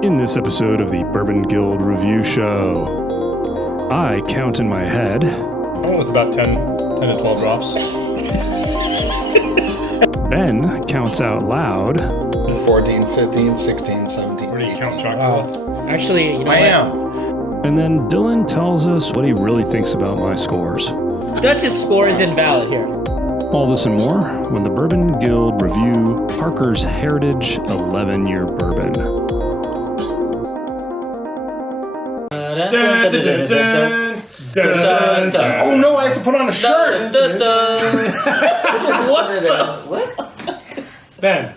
In this episode of the Bourbon Guild Review Show, I count in my head. I went with about 10 to 12 drops. Ben counts out loud. 14, 15, 16, 17. Where do you count chocolate? Wow. Actually, you know I what? am. And then Dylan tells us what he really thinks about my scores. Dutch's score is invalid here. All this and more when the Bourbon Guild review Parker's Heritage 11-year bourbon. Oh no, I have to put on a shirt. What the? What? Ben.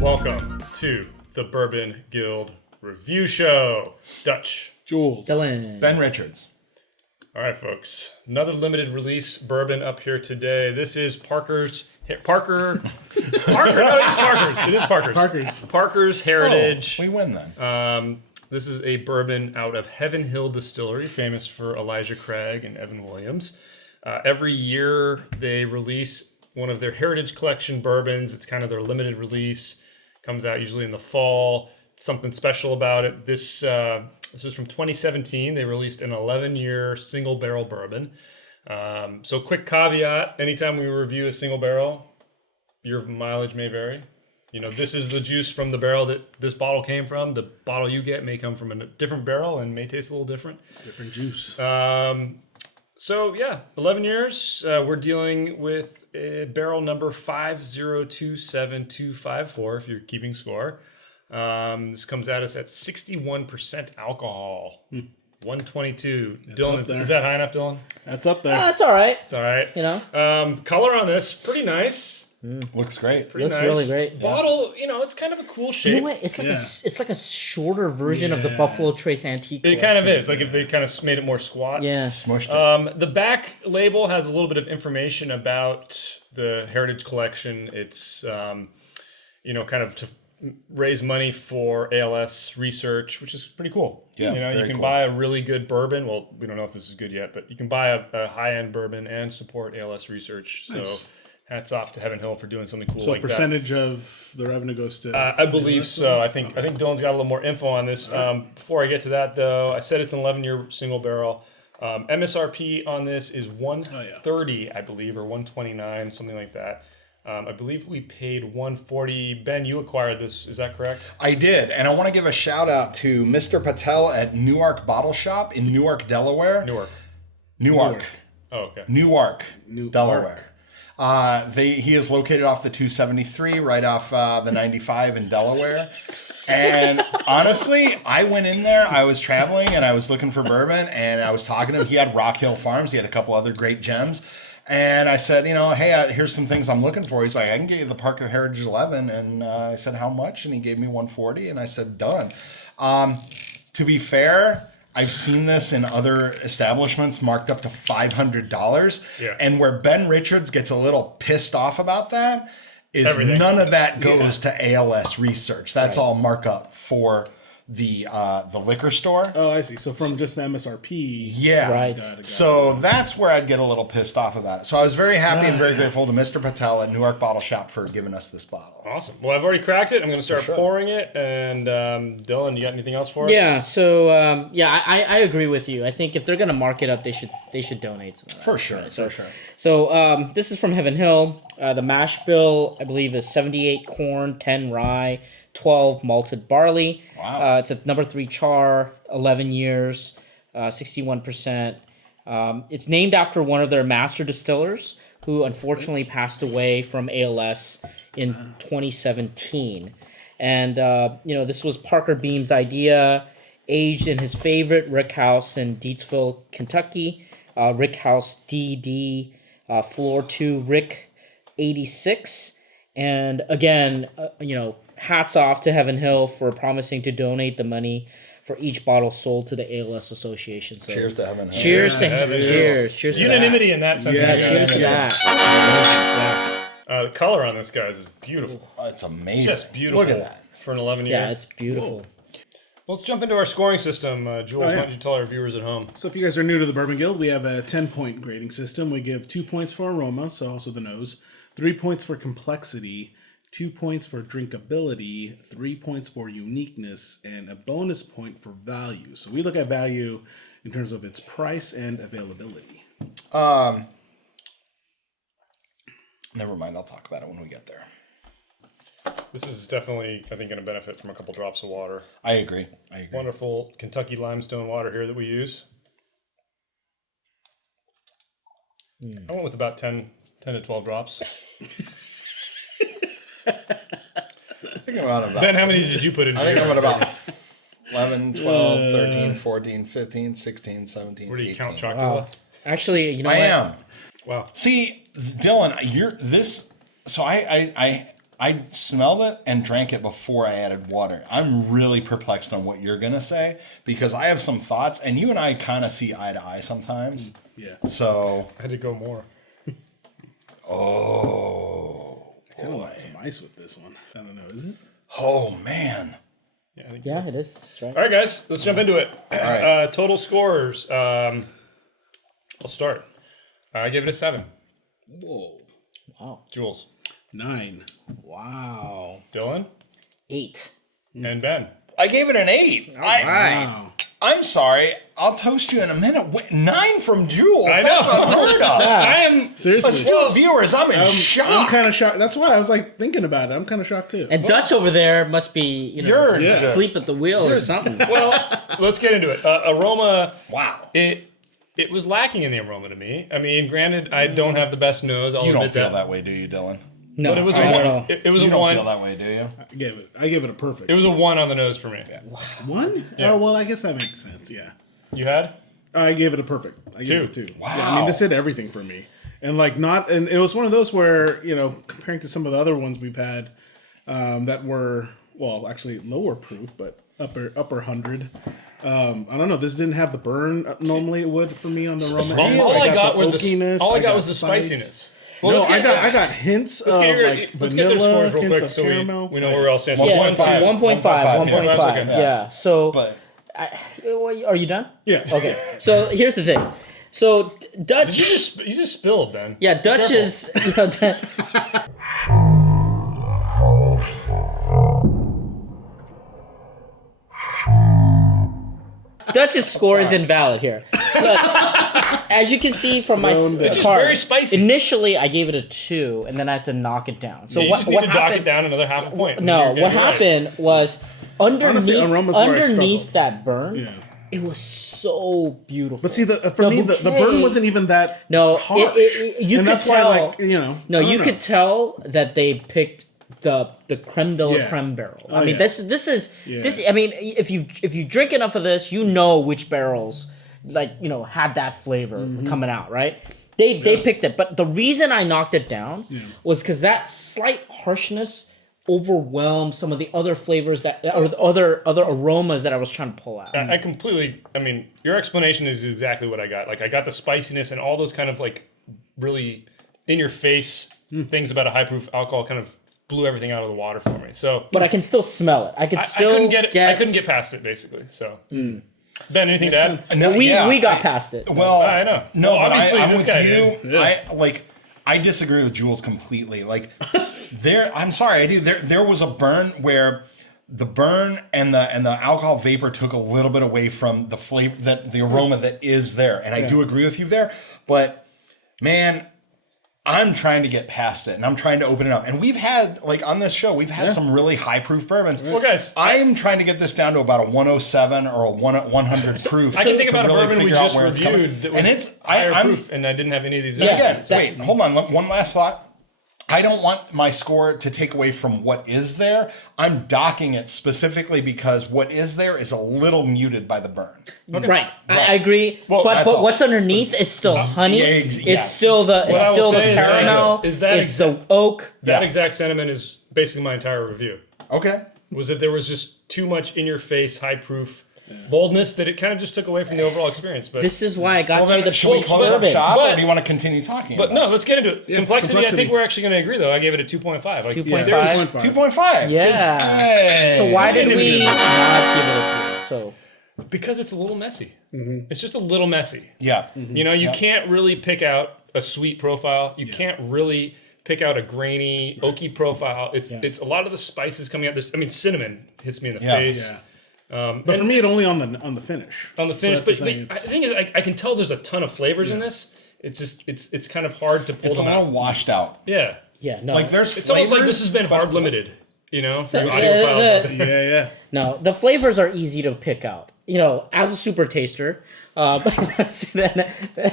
Welcome to the Bourbon Guild Review Show. Dutch. Jules. Dylan. Ben Richards. All right, folks. Another limited release bourbon up here today. This is Parker's. Parker. No, it's Parker's. It is Parker's. Parker's Heritage. Oh, we win then. This is a bourbon out of Heaven Hill Distillery, famous for Elijah Craig and Evan Williams. Every year they release one of their Heritage Collection bourbons. It's kind of their limited release. Comes out usually in the fall. Something special about it. This is from 2017. They released an 11-year single barrel bourbon. So quick caveat, anytime we review a single barrel, your mileage may vary. You know, this is the juice from the barrel that this bottle came from. The bottle you get may come from a different barrel and may taste a little different. Different juice. So yeah, 11 years. We're dealing with barrel number 5027254 if you're keeping score. This comes at us at 61% alcohol. 122. That's Dylan, up there. is that high enough, Dylan? That's up there. That's all right. It's all right. You know, Color on this, pretty nice. Looks great. Pretty looks nice. really great. Bottle, you know, it's kind of a cool shape. You know what? It's like it's like a shorter version of the Yeah. Buffalo Trace Antique. It kind of is. Like if they kind of made it more squat. Yeah. Smushed it. The back label has a little bit of information about the Heritage Collection. It's, you know, kind of to raise money for ALS research, which is pretty cool. Yeah, you know, you very can cool. buy a really good bourbon. Well, we don't know if this is good yet, but you can buy a high-end bourbon and support ALS research. So Nice. hats off to Heaven Hill for doing something cool So like that. percentage of the revenue goes to... I believe so. I think Dylan's got a little more info on this. Before I get to that, though, I said it's an 11-year single barrel. MSRP on this is $130, I believe, or $129, something like that. I believe we paid $140. Ben, you acquired this. Is that correct? I did, and I want to give a shout out to Mr. Patel at Newark Bottle Shop in Newark, Delaware. Newark. Oh, okay. Newark, Delaware. He is located off the 273, right off the 95 in Delaware. And honestly, I went in there. I was traveling and I was looking for bourbon, and I was talking to him. He had Rock Hill Farms. He had a couple other great gems. And I said, you know, hey, here's some things I'm looking for. He's like, I can get you the Parker Heritage 11. And I said, how much? And he gave me 140. And I said, done. To be fair, I've seen this in other establishments marked up to $500. Yeah. And where Ben Richards gets a little pissed off about that is Everything. none of that goes to ALS research. That's all markup for the liquor store. Oh, I see. So from just the MSRP. Yeah. Right. Got it. So that's where I'd get a little pissed off about it. So I was very happy and very grateful to Mr. Patel at Newark Bottle Shop for giving us this bottle. Awesome. Well, I've already cracked it. I'm going to start sure. pouring it. And Dylan, you got anything else for us? Yeah. So I agree with you. I think if they're gonna mark it up, they should donate some of that. For sure. Right? For sure. So this is from Heaven Hill. The mash bill, I believe, is 78 corn, 10 rye, 12 malted barley. Wow. It's a number 3 char, 11 years, 61%. It's named after one of their master distillers who unfortunately passed away from ALS in 2017. And, you know, this was Parker Beam's idea, aged in his favorite rick house in Deatsville, Kentucky. Rick House DD, Floor 2, Rick 86. And again, you know, hats off to Heaven Hill for promising to donate the money for each bottle sold to the ALS Association. So Cheers to Heaven Hill. Cheers to Heaven Hill. cheers to that. Unanimity in that sentence. Yeah, Cheers to yeah. that. The color on this, guys, is beautiful. Oh, it's amazing. Just beautiful. Look at that. For an 11-year. Yeah, it's beautiful. Let's jump into our scoring system. Jules, why yeah. don't you tell our viewers at home? So if you guys are new to the Bourbon Guild, we have a 10-point grading system. We give 2 points for aroma, so also the nose, 3 points for complexity, 2 points for drinkability, 3 points for uniqueness, and a bonus point for value. So we look at value in terms of its price and availability. Never mind. I'll talk about it when we get there. This is definitely, I think, going to benefit from a couple drops of water. I agree. Wonderful Kentucky limestone water here that we use. I went with about 10 to 12 drops. I think I'm at about. Ben, how many did you put in? I think I'm at about 11, 12, 13, 14, 15, 16, 17, Where do you 18. count Chocula? Actually, you know I what? am. Wow. See, Dylan, you're this. So I smelled it and drank it before I added water. I'm really perplexed on what you're gonna say because I have some thoughts, and you and I kind of see eye to eye sometimes. Yeah. So. I had to go more. Oh. I kind of want some ice with this one. I don't know, is it? Oh man. Yeah, I think Yeah, it is. That's right. All right, guys, let's jump into it. All right. Total scores. I'll start. I give it a 7. Whoa. Wow. Jules, 9. Wow. Dylan, 8. and Ben. I gave it an 8. Wow. I'm sorry. I'll toast you in a minute. 9 from Jules. I That's know. unheard of. I am. Seriously. Astute viewers, I'm in shock. I'm kind of shocked. That's why I was like thinking about it. I'm kind of shocked too. And Dutch over there must be, You're just- asleep at the wheel or something. Well, let's get into it. Aroma. Wow. It was lacking in the aroma to me. I mean, granted, I don't have the best nose. I'll You don't admit feel that way, do you, Dylan? No, But it was I a don't know. one. It was You a don't one. feel that way, do you? I gave it a perfect. It was a 1 on the nose for me. 1? Yeah. Oh, well, I guess that makes sense. Yeah. You had? I gave it a perfect. I gave it 2. a 2. Wow. Yeah, I mean, this did everything for me. And and it was one of those where, comparing to some of the other ones we've had that were, well, actually lower proof, but upper 100. I don't know. This didn't have the burn normally it would for me on the aroma. All I got the was oakiness. all I got was the spice. spiciness. Well, No, let's get- I got hints of let's get your- like let's get their vanilla, scores real hints quick of so caramel. we know where we all stand. Yeah, 1.5. 1.5. 1.5. Yeah. So, But are you done? Yeah. Okay. So here's the thing. So Dutch. You just spilled, Ben. Yeah, Dutch Careful. is. Dutch's score is invalid here. Look, as you can see from my This is card, very spicy. initially I gave it a 2, and then I had to knock it down. So You what just need what to dock happened? it down another half a point. No, You're what getting right. happened was Honestly, aroma's where I underneath struggled. that burn, Yeah. it was so beautiful. But see, for me, the bouquet- burn wasn't even that No, harsh. you and could that's tell. why, No, I don't you know. could tell that they picked the creme de la Yeah. creme barrel. Oh, I mean, yeah. this is. I mean, if you drink enough of this, you know which barrels had that flavor Mm-hmm. coming out, right? They picked it, but the reason I knocked it down was because that slight harshness overwhelmed some of the other flavors or the other aromas that I was trying to pull out. I completely. I mean, your explanation is exactly what I got. Like, I got the spiciness and all those kind of like really in your face things about a high proof alcohol kind of blew everything out of the water for me. So, But I can still smell it. I could I still couldn't get it. I couldn't get past it basically. So, Ben, anything to add? no, We yeah, got past it. Well, I know. No, Well, but obviously I'm this with guy you. did. I disagree with Jules completely. Like, I'm sorry, I do. There was a burn where the burn and the alcohol vapor took a little bit away from the flavor, the aroma that is there, and I do agree with you there. But man, I'm trying to get past it, and I'm trying to open it up. And we've had, like, on this show, we've had some really high proof bourbons. Well, guys, I am trying to get this down to about a 107 or a 100 proof. I can think to about a really bourbon we figure out just where it's coming. reviewed that was And it's higher I'm proof, and I didn't have any of these. Yeah. again. that- Wait, hold on. One last thought. I don't want my score to take away from what is there. I'm docking it specifically because what is there is a little muted by the burn. Right, I agree. Well, but that's but all. what's underneath is still honey. yes. It's still the What I will say is that- caramel. is that it's the oak. That exact sentiment is basically my entire review. Okay. Was that there was just too much in your face, high proof boldness that it kind of just took away from the overall experience. But This is why I got Well, you then, the should we peach close up bourbon. shop, or But- do you want to continue talking but about no, let's get into it. Complexity, I complexity. think we're actually going to agree though. I gave it a 2.5. Like, 2.5. there's- 2.5. 2.5. Yeah. Hey. So why did didn't we even- not give it a 3? So because it's a little messy. It's just a little messy. Yeah. You know, you can't really pick out a sweet profile. You can't really pick out a grainy, oaky profile. It's a lot of the spices coming out. I mean, cinnamon hits me in the face. Yeah. But for me, it only on the finish. On the finish, So but that's the the thing is, I can tell there's a ton of flavors in this. It's just it's kind of hard to pull It's a them little out. washed out. yeah, no. Like there's It's almost like flavors, this has been but- hard limited. You know, for you The- audiophiles out the- there. Yeah. No, the flavors are easy to pick out. You know, as a super taster.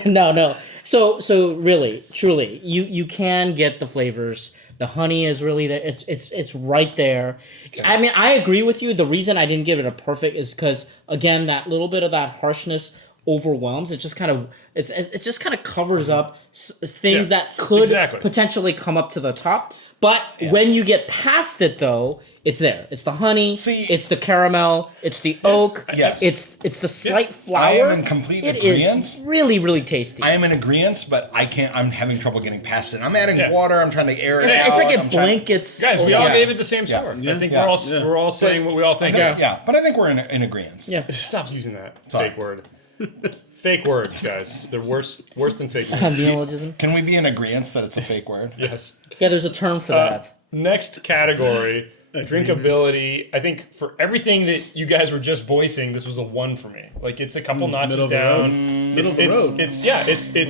No. So really, truly, you can get the flavors. The honey is really there. It's right there. Okay. I mean, I agree with you. The reason I didn't give it a perfect is because again, that little bit of that harshness overwhelms. It just kind of covers up things that could potentially come up to the top. But when you get past it, though, it's there. It's the honey. It's the caramel. It's the oak. Yes. It's the slight flour. I am in complete agreement. It is really, really tasty. I am in agreement, but I can't. I'm having trouble getting past it. I'm adding water. I'm trying to air it out. It's like I'm it blankets. Guys, we all gave it the same score. I think we're all saying what we all think. But I think we're in agreement. Yeah. Stop using that fake word. Fake words, guys. They're worse than fake words. Neologism. Can we be in agreement that it's a fake word? Yes. Yeah, there's a term for that. Next category, drinkability. I think for everything that you guys were just voicing, this was a 1 for me. Like it's a couple notches down. Middle of the road. It's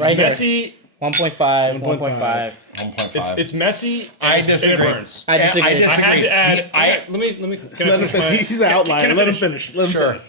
Right messy. 1.5, 1.5. 1.5. It's messy. I and disagree. It burns. I disagree. I disagree. I had to add. I- let me. Can I Let him finish my- finish. He's the outlier. Can I Let him finish? finish. Sure.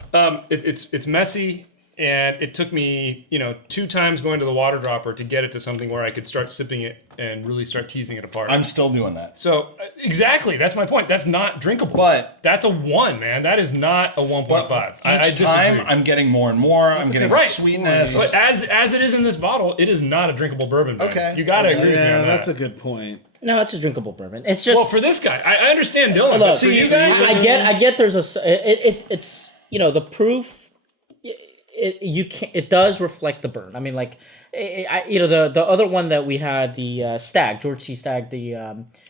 It's messy, and it took me 2 times going to the water dropper to get it to something where I could start sipping it and really start teasing it apart. I'm still doing that. So exactly, that's my point. That's not drinkable. But that's a 1, man. That is not a 1.5. But I each time disagree. I'm getting more and more. I'm getting Right. sweetness. But as it is in this bottle, it is not a drinkable bourbon. Man. Okay. You got to agree with me Yeah, on that's that. a good point. No, it's a drinkable bourbon. It's just Well, for this guy, I understand Dylan. Look, But for you guys, I get. There's it's the proof. It does reflect the burn. I mean, like, the other one that we had, the Stag, George C. Stag, the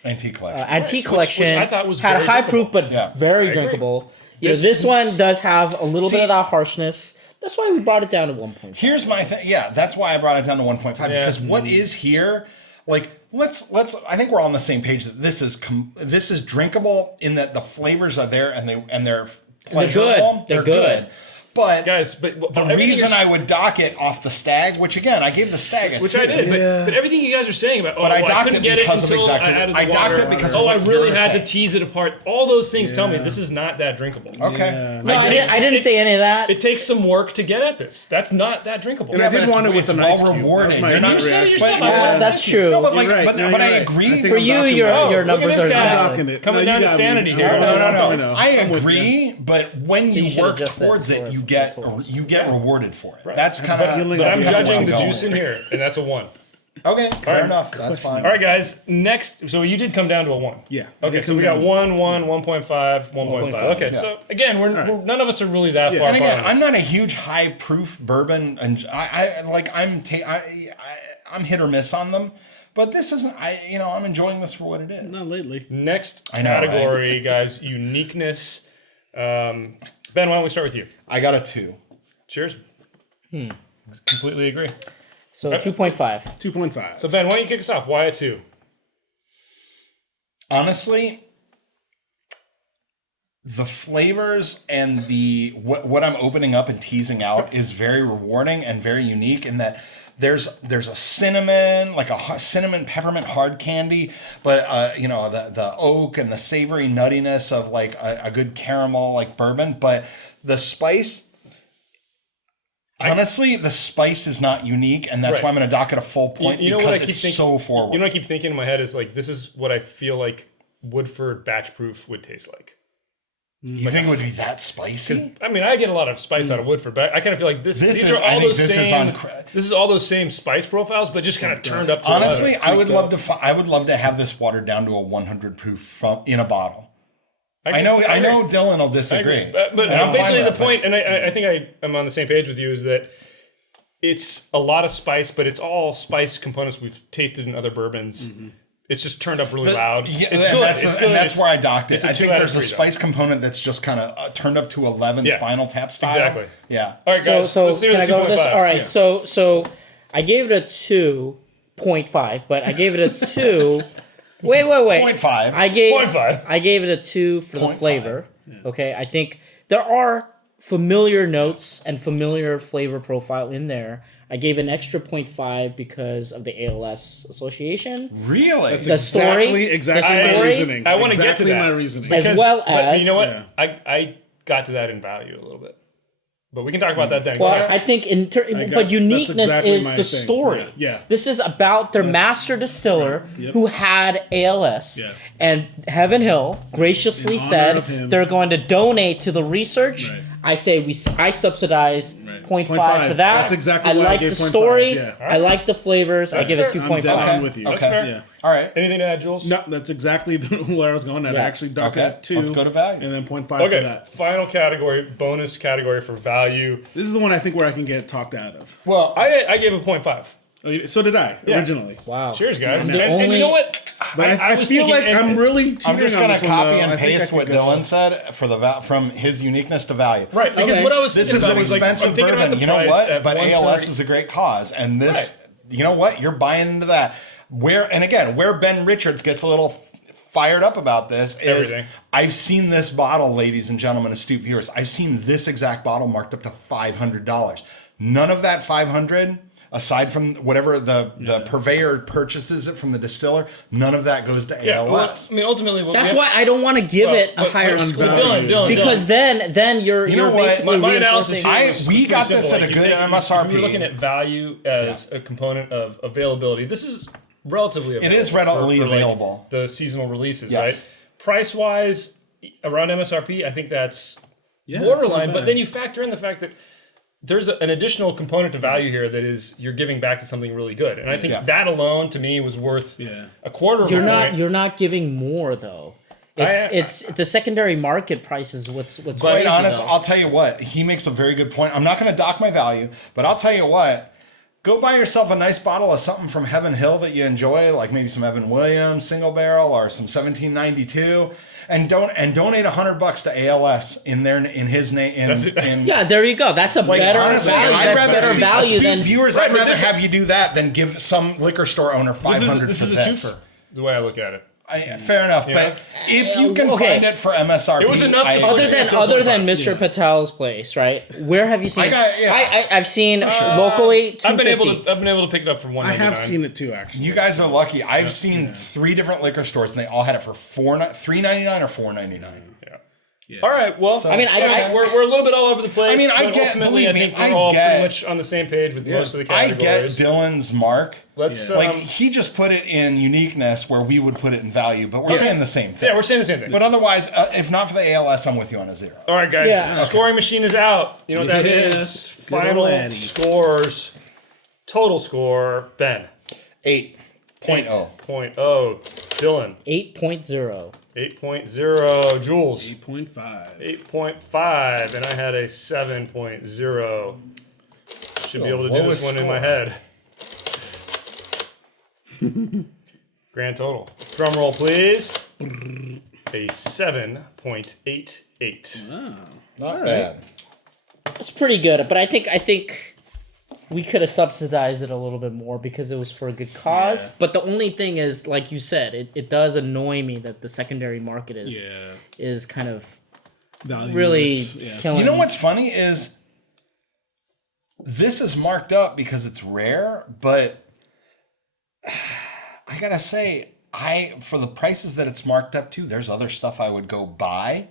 Antique collection. Antique Which collection, I thought was had a very high drinkable. proof but very drinkable. This one does have a little bit of that harshness. That's why we brought it down to 1.5. Here's my thing. Yeah, that's why I brought it down to 1.5 because what is here, like, let's. I think we're all on the same page that this is drinkable in that the flavors are there and they're pleasurable. They're good. But guys, but the reason I would dock it off the Stag, which again I gave the Stag a which 2. I did, but everything you guys are saying about, But I docked couldn't it get it because of until exactly- I added I the docked water. it because I of what really you're had saying. to tease it apart. All those things tell me this is not that drinkable. Okay. Yeah. No, I didn't say any of that. It takes some work to get at this. That's not that drinkable. And I did but want it with it's an ice well cube. rewarding. That was my You're not- You said it reaction. yourself. But- I wanted that's to. true. No, but like, You're right. but, No, but I you're right. agree. I think For I'm you, docking your that. your look at numbers this are guy. I'm not. docking it. Coming No, down you to got me. sanity here. No. I I'm with agree, but when So you you should work adjust that towards score it, you for get totals. rewarded for it. That's kind But of. I'm That's kind of judging the where I'm juice in going. here, and that's a 1. Okay, fair enough. That's fine. All right, guys. Next, so you did come down to a 1. Yeah. Okay, so we got 1, 1.5, 1.5. Okay, so again, we're none of us are really that far And again, apart. I'm not a huge high proof bourbon, and I'm hit or miss on them. But this isn't. I'm enjoying this for what it is. Not lately. Next I know, right? category, guys, uniqueness. Ben, why don't we start with you? I got a 2. Cheers. Completely agree. So 2.5. 2.5. So Ben, why don't you kick us off? Why a 2? Honestly, the flavors and the what I'm opening up and teasing out is very rewarding and very unique in that there's a cinnamon, like a cinnamon peppermint hard candy, but the oak and the savory nuttiness of like a good caramel like bourbon, but the spice. Honestly, the spice is not unique, and that's why I'm going to dock it a full point because it's so forward. You know what I keep thinking in my head is like, this is what I feel like Woodford batch proof would taste like. You think it would be that spicy? I mean, I get a lot of spice out of Woodford, but I kind of feel like these is- are I all think those this is same. on This is all those same spice profiles, but just kind of turned up to Honestly, 11. I would love to have this watered down to a 100 proof in a bottle. I know Dylan will disagree. But And I'm fine basically with the that, but- point, and I think I'm on the same page with you, is that it's a lot of spice, but it's all spice components we've tasted in other bourbons. It's just turned up really loud. Yeah, it's and good. that's, It's and good. that's It's- where I docked it. it's a I 2 think out of there's a 3 though. spice component that's just kind of turned up to 11 Yeah. Spinal Tap style. Exactly. Yeah. All right, guys. So let's hear can the I go with this? 2.5s. All right. Yeah. So I gave it a 2.5, but I gave it a 2. Wait. 0.5. I gave 0.5. I gave it a 2 for the 0.5. flavor. Okay, I think there are familiar notes and familiar flavor profile in there. I gave an extra 0.5 because of the ALS association. Really? The story, exactly the my story, reasoning. I wanna get to exactly that. my reasoning. As well But as you know what? Yeah. I got to that in value a little bit. But we can talk about that then. Well, Go ahead. I think but that's uniqueness exactly is my the thing. story. Yeah. This is about their master distiller Yep. who had ALS. Yeah. And Heaven Hill graciously In honor said of him. they're going to donate to the research. Right. I say I subsidize Right. 0.5 for that. That's exactly I why I like gave the 0.5, story. yeah. I like the flavors. I That's give it fair. I'm dead 2.5. on with you. That's Okay. fair. Yeah. All right. Anything to add, Jules? No, that's exactly where I was going at. Yeah. I actually docked Okay. at 2. Let's go to value. And then 0.5 for Okay, that. final category, bonus category for value. This is the one I think where I can get talked out of. Well, I gave a 0.5. Oh, so did I, Yeah. originally. Wow. Cheers, guys. I'm And, the and you only- know what? But I was feel thinking- like I'm really teetering I'm just on going this to one, copy though. and I think I paste could what go- Dylan said for from his uniqueness to value. Right, because Okay. what I was This thinking is about an was like, I'm expensive thinking about bourbon. the You know price what? at But ALS 130. is a great cause, and this, Right. you know what? You're buying into that. Where Ben Richards gets a little fired up about this is Everything. I've seen this bottle, ladies and gentlemen, astute viewers. I've seen this exact bottle marked up to $500. None of that 500. Aside from whatever the purveyor purchases it from the distiller, none of that goes to Yeah, well, ALS. I mean, ultimately, what That's we why I don't want to give it a but- higher but- score. Dylan, Because then you're know what? basically my analysis reinforcing. here was we pretty got this simple. at a You good take- MSRP. If you're looking at value as a component of availability, this is relatively available. It is readily for, like, available. the seasonal releases, Yes. right? Price wise, around MSRP, I think that's Yeah, borderline. it's not But bad. then you factor in the fact that there's an additional component to value here that is you're giving back to something really good, and I think Yeah. that alone to me was worth Yeah. a quarter of You're a not point. you're not giving more though. It's the secondary market price is what's Quite crazy, honest, though. I'll tell you what, he makes a very good point. I'm not going to dock my value, but I'll tell you what, go buy yourself a nice bottle of something from Heaven Hill that you enjoy, like maybe some Evan Williams single barrel or some 1792, and donate $100 to ALS in his name. That's it. Yeah, there you go. That's a better honestly, value. I'd That's rather better see value astute than viewers. Right, I'd but rather this- have you do that than give some liquor store owner $500 This for is a this. twofer, the way I look at it. Fair enough, but if you can okay. find it for MSRP, It was enough to I- push other it than up to a other than 0.5. Mr. Patel's place, right? Where have you seen? I've seen locally. I've been able $2.50. to pick it up for I $1.99. have seen it too, actually. You guys are lucky. I've seen 3 different liquor stores, and they all had it for $3.99 or $4.99. Yeah. All right. Well, So- I mean, we're a little bit all over the place. I mean, I but get- ultimately, believe I me, think we're I all get- pretty much on the same page with most of the I get categories. Dylan's mark. Let's Like he just put it in uniqueness where we would put it in value, but we're saying the same thing. yeah, we're saying the same thing. But otherwise, if not for the ALS, I'm with you on a 0. all right, guys. Yeah. Scoring machine is out. You know what that Yes. is? Good old Final Addy. scores. Total score. Ben. 8.0. 8.0. Dylan. 8.0. 8.0. Jules. 8.5. 8.5, and I had a 7.0. Should be able to do this lowest one in my score. head. Grand total. Drum roll, please. A 7.88. Oh. Not bad. It's pretty good, but I think we could have subsidized it a little bit more because it was for a good cause. Yeah. But the only thing is, like you said, it does annoy me that the secondary market is kind of Valueless, really yeah. killing. You know what's funny is this is marked up because it's rare, but I gotta say, for the prices that it's marked up to, there's other stuff I would go buy,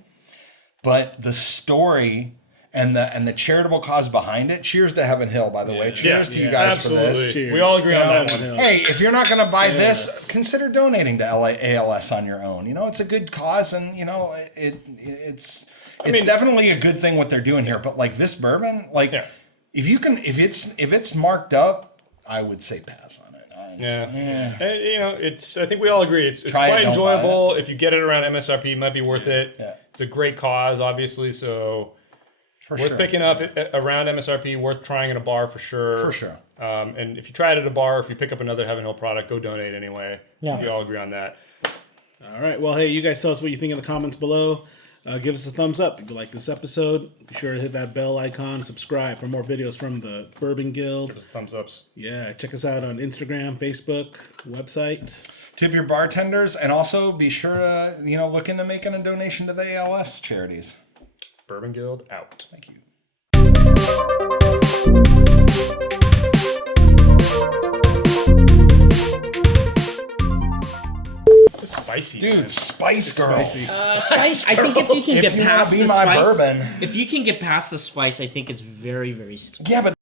but the story and the charitable cause behind it. Cheers to Heaven Hill, by the way. Cheers to you guys for absolutely. this. Cheers. We all agree on that Heaven one. Hill. Hey, if you're not going to buy this, consider donating to ALS on your own. You know, it's a good cause, and you know, it's definitely a good thing what they're doing here. But like this bourbon, like if it's marked up, I would say pass on it. You know, I think we all agree. It's Try it, quite don't enjoyable. If you get it around MSRP, it might be worth it. Yeah. It's a great cause, obviously. So Worth picking up around MSRP, worth trying in a bar for sure. For sure. And if you try it at a bar, if you pick up another Heaven Hill product, go donate anyway. Yeah. We all agree on that. All right. Well, hey, you guys tell us what you think in the comments below. Give us a thumbs up if you like this episode. Be sure to hit that bell icon. Subscribe for more videos from the Bourbon Guild. Give us thumbs ups. Yeah. Check us out on Instagram, Facebook, website. Tip your bartenders, and also be sure to look into making a donation to the ALS charities. Bourbon Guild out. Thank you. It's spicy, Dude, man. Spice Girls. Spice. I think if you can If get you wanna past be the my spice, bourbon. if you can get past the spice, I think it's very, very. Yeah, but